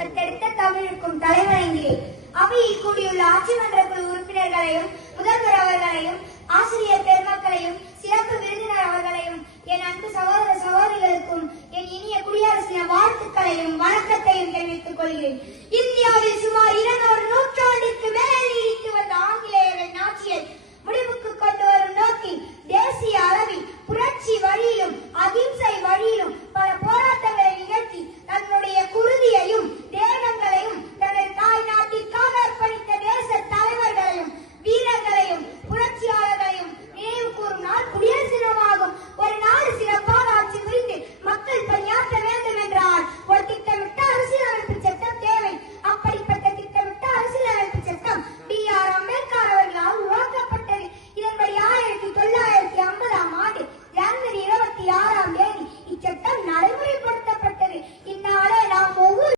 தத்தெடுத்த தமிழுக்கும் தலைவணங்குகிறேன். அவையில் கூடியுள்ள ஆட்சி மன்ற குழு உறுப்பினர்களையும் முதல்வர் அவர்களையும் ஆசிரியர் பெருமக்களையும் சிறப்பு விருந்தினர் அவர்களையும் என் அன்பு சகோதர சகோதரிகளுக்கும் என் இனிய குடியரசு தின வாழ்த்துக்களையும் வணக்கத்தையும் தெரிவித்துக் கொள்கிறேன்.